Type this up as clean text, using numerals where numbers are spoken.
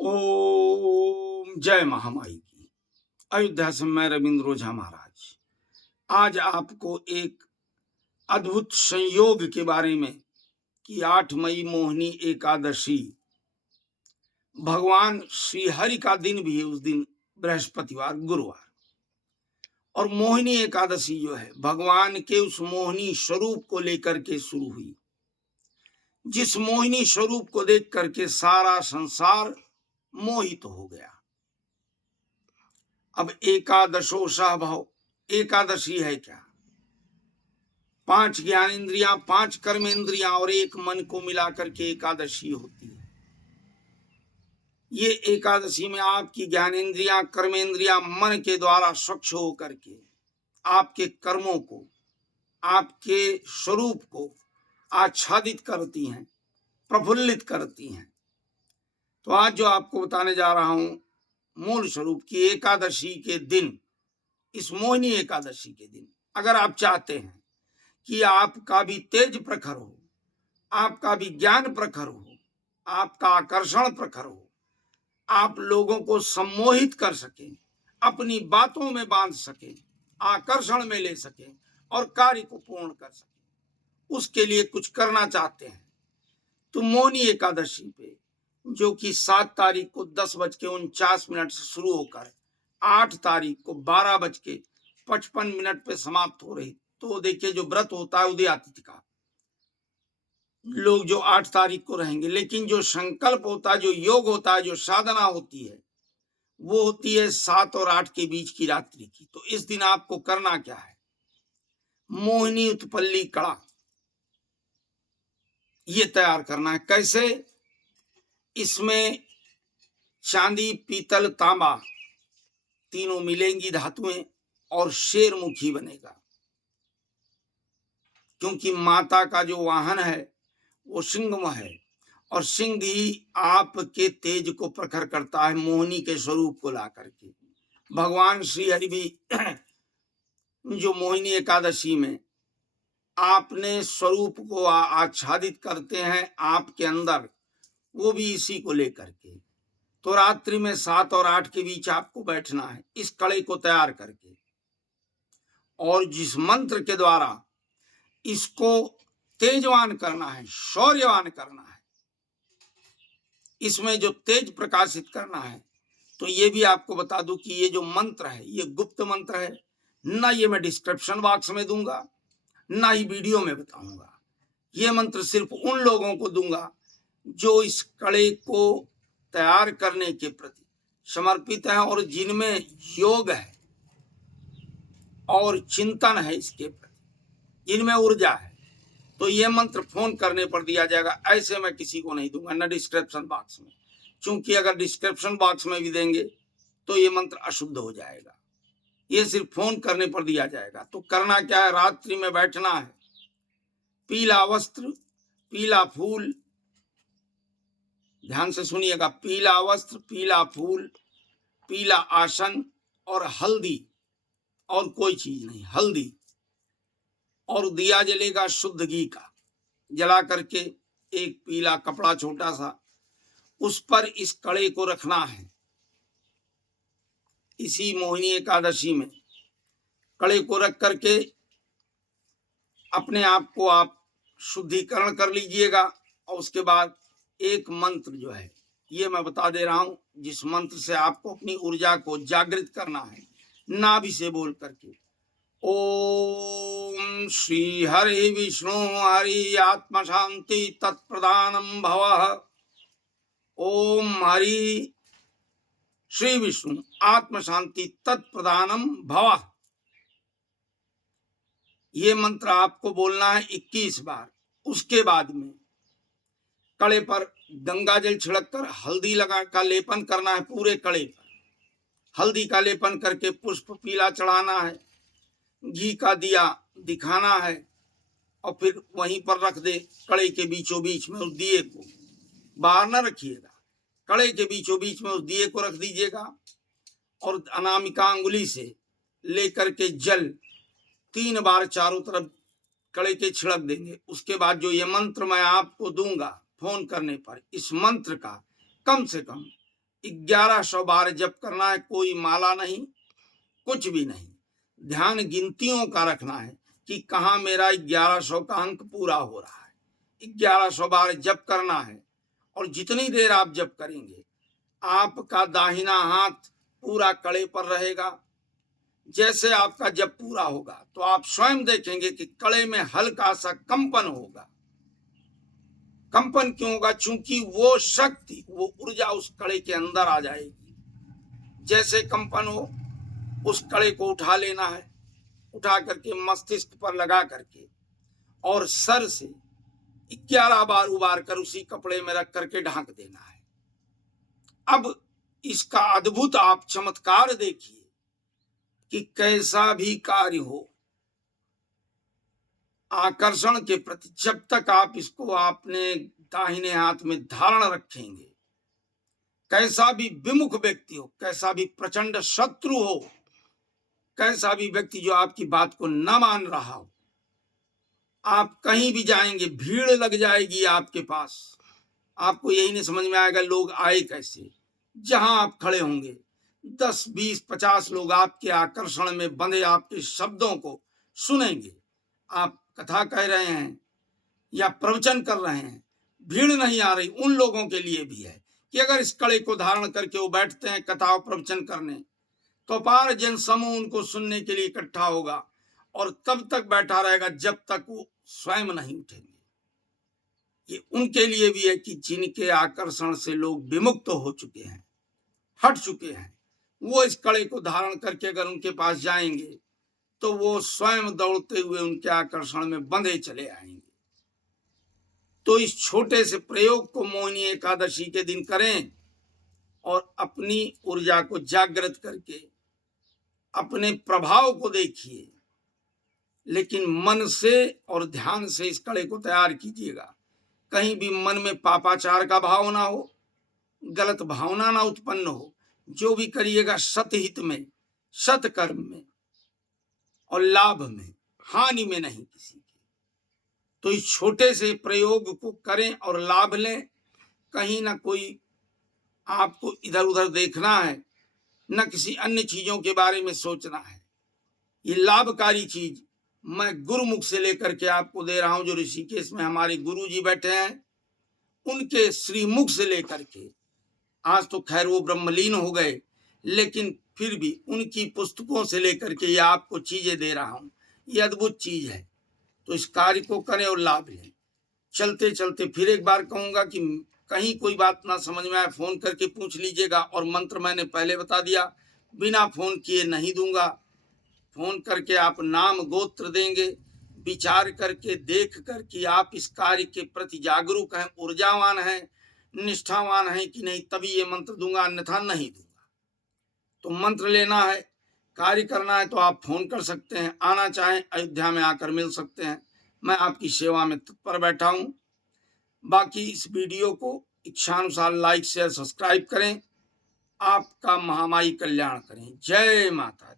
ओम जय महामाई की। अयोध्या से मैं रविंद्र ओझा महाराज आज आपको एक अद्भुत संयोग के बारे में कि 8 मई मोहिनी एकादशी भगवान श्री हरि का दिन भी है। उस दिन बृहस्पतिवार गुरुवार और मोहिनी एकादशी जो है भगवान के उस मोहिनी स्वरूप को लेकर के शुरू हुई, जिस मोहिनी स्वरूप को देख करके सारा संसार मोहित हो गया। अब एकादशो सहभव, एकादशी है क्या? 5 ज्ञानेन्द्रियां, 5 कर्मेंद्रियां और एक मन को मिलाकर के एकादशी होती है। ये एकादशी में आपकी ज्ञानेन्द्रियां, कर्मेंद्रियां मन के द्वारा स्वच्छ होकर के आपके कर्मों को, आपके स्वरूप को आच्छादित करती हैं, प्रफुल्लित करती हैं। तो आज जो आपको बताने जा रहा हूं मूल स्वरूप की एकादशी के दिन, इस मोहिनी एकादशी के दिन अगर आप चाहते हैं कि आपका भी तेज प्रखर हो, आपका भी ज्ञान प्रखर हो, आपका आकर्षण प्रखर हो, आप लोगों को सम्मोहित कर सकें, अपनी बातों में बांध सकें, आकर्षण में ले सकें और कार्य को पूर्ण कर सकें, उसके लिए कुछ करना चाहते हैं तो मोहिनी एकादशी पे, जो कि 7 तारीख को 10:49 से शुरू होकर 8 तारीख को 12:55 पे समाप्त हो रही, तो देखिए जो व्रत होता है उदया तिथि का, लोग जो 8 तारीख को रहेंगे, लेकिन जो संकल्प होता है, जो योग होता है, जो साधना होती है, वो होती है 7 और 8 के बीच की रात्रि की। तो इस दिन आपको करना क्या है? मोहिनी उत्पल्ली कड़ा ये तैयार करना है। कैसे? इसमें चांदी, पीतल, तांबा तीनों मिलेंगी धातुएं और शेरमुखी बनेगा, क्योंकि माता का जो वाहन है वो सिंह है और सिंह ही आपके तेज को प्रखर करता है, मोहिनी के स्वरूप को ला करके। भगवान श्री हरि भी जो मोहिनी एकादशी में आपने स्वरूप को आच्छादित करते हैं आपके अंदर, वो भी इसी को लेकर के। तो रात्रि में 7 और 8 के बीच आपको बैठना है इस कड़े को तैयार करके, और जिस मंत्र के द्वारा इसको तेजवान करना है, शौर्यवान करना है, इसमें जो तेज प्रकाशित करना है, तो ये भी आपको बता दूं कि ये जो मंत्र है ये गुप्त मंत्र है, ना ये मैं डिस्क्रिप्शन बॉक्स में दूंगा, ना ही वीडियो में बताऊंगा। ये मंत्र सिर्फ उन लोगों को दूंगा जो इस कड़े को तैयार करने के प्रति समर्पित है और जिनमें योग है और चिंतन है इसके प्रति, जिनमें ऊर्जा है। तो ये मंत्र फोन करने पर दिया जाएगा, ऐसे मैं किसी को नहीं दूंगा, न डिस्क्रिप्शन बॉक्स में, क्योंकि अगर डिस्क्रिप्शन बॉक्स में भी देंगे तो ये मंत्र अशुद्ध हो जाएगा। ये सिर्फ फोन करने पर दिया जाएगा। तो करना क्या है? रात्रि में बैठना है, पीला वस्त्र, पीला फूल, ध्यान से सुनिएगा, पीला वस्त्र, पीला फूल, पीला आसन और हल्दी, और कोई चीज नहीं, हल्दी, और दिया जलेगा शुद्ध घी का, जला करके एक पीला कपड़ा छोटा सा, उस पर इस कड़े को रखना है। इसी मोहिनी एकादशी में कड़े को रख करके अपने आप को आप शुद्धिकरण कर लीजिएगा, और उसके बाद एक मंत्र जो है ये मैं बता दे रहा हूं, जिस मंत्र से आपको अपनी ऊर्जा को जागृत करना है, नाभि से बोल करके, ओम श्री हरि विष्णु हरि आत्म शांति तत्प्रदानम भवः। ओम हरि श्री विष्णु आत्म शांति तत्प्रदानम भवः। ये मंत्र आपको बोलना है 21 बार। उसके बाद में कड़े पर गंगा जल छिड़क कर हल्दी लगा का लेपन करना है, पूरे कड़े पर हल्दी का लेपन करके पुष्प पीला चढ़ाना है, घी का दिया दिखाना है, और फिर वहीं पर रख दे कड़े के बीचों बीच में। उस दिए को बाहर न रखिएगा, कड़े के बीचों बीच में उस दिए को रख दीजिएगा, और अनामिका अंगुली से लेकर के जल 3 बार चारों तरफ कड़े के छिड़क देंगे। उसके बाद जो ये मंत्र मैं आपको दूंगा फोन करने पर, इस मंत्र का कम से कम 1100 बार जप करना है, कोई माला नहीं, कुछ भी नहीं। ध्यान गिनतियों का रखना है कि कहाँ मेरा 1100 का अंक पूरा हो रहा है। 1100 बार जप करना है और जितनी देर आप जप करेंगे आपका दाहिना हाथ पूरा कड़े पर रहेगा। जैसे आपका जप पूरा होगा तो आप स्वयं देखेंगे कि कड़े में हल्का सा कंपन होगा। कंपन क्यों होगा? चूंकि वो शक्ति, वो ऊर्जा उस कड़े के अंदर आ जाएगी। जैसे कंपन हो, उस कड़े को उठा लेना है, उठा करके मस्तिष्क पर लगा करके और सर से 11 बार उबार कर उसी कपड़े में रख करके ढांक देना है। अब इसका अद्भुत आप चमत्कार देखिए कि कैसा भी कार्य हो, आकर्षण के प्रति जब तक आप इसको अपने दाहिने हाथ में धारण रखेंगे, कैसा भी विमुख व्यक्ति हो, कैसा भी प्रचंड शत्रु हो, कैसा भी व्यक्ति जो आपकी बात को न मान रहा हो, आप कहीं भी जाएंगे भीड़ लग जाएगी आपके पास। आपको यही नहीं समझ में आएगा लोग आए कैसे। जहां आप खड़े होंगे 10, 20, 50 लोग आपके आकर्षण में बंधे आपके शब्दों को सुनेंगे। आप कथा कह रहे हैं या प्रवचन कर रहे हैं, भीड़ नहीं आ रही। उन लोगों के लिए भी है कि अगर इस कड़े को धारण करके वो बैठते हैं कथा और प्रवचन करने, तो अपार जन समूह उनको सुनने के लिए इकट्ठा होगा और तब तक बैठा रहेगा जब तक वो स्वयं नहीं उठेंगे। ये उनके लिए भी है कि जिनके आकर्षण से लोग विमुक्त हो चुके हैं, हट चुके हैं, वो इस कड़े को धारण करके अगर उनके पास जाएंगे तो वो स्वयं दौड़ते हुए उनके आकर्षण में बंधे चले आएंगे। तो इस छोटे से प्रयोग को मोहिनी एकादशी के दिन करें और अपनी ऊर्जा को जागृत करके अपने प्रभाव को देखिए, लेकिन मन से और ध्यान से इस कड़े को तैयार कीजिएगा। कहीं भी मन में पापाचार का भाव ना हो, गलत भावना ना उत्पन्न हो। जो भी करिएगा सतहित में, सत्कर्म में और लाभ में, हानि में नहीं किसी की। तो इस छोटे से प्रयोग को करें और लाभ लें। कहीं ना कोई आपको इधर उधर देखना है, न किसी अन्य चीजों के बारे में सोचना है। ये लाभकारी चीज मैं गुरुमुख से लेकर के आपको दे रहा हूं। जो ऋषिकेश में हमारे गुरु जी बैठे हैं, उनके श्रीमुख से लेकर के, आज तो खैर वो ब्रह्मलीन हो गए, लेकिन फिर भी उनकी पुस्तकों से लेकर के ये आपको चीजें दे रहा हूं। ये अद्भुत चीज है। तो इस कार्य को करें और लाभ लें। चलते चलते फिर एक बार कहूंगा कि कहीं कोई बात ना समझ में आए फोन करके पूछ लीजिएगा। और मंत्र मैंने पहले बता दिया, बिना फोन किए नहीं दूंगा। फोन करके आप नाम गोत्र देंगे, विचार करके देख कर कि आप इस कार्य के प्रति जागरूक हैं, ऊर्जावान हैं, निष्ठावान हैं कि नहीं, तभी ये मंत्र दूंगा, अन्यथा नहीं दूंगा। तो मंत्र लेना है, कार्य करना है तो आप फोन कर सकते हैं। आना चाहें अयोध्या में आकर मिल सकते हैं। मैं आपकी सेवा में तत्पर बैठा हूं। बाकी इस वीडियो को इच्छानुसार लाइक शेयर सब्सक्राइब करें। आपका महामाई कल्याण करें। जय माता दी।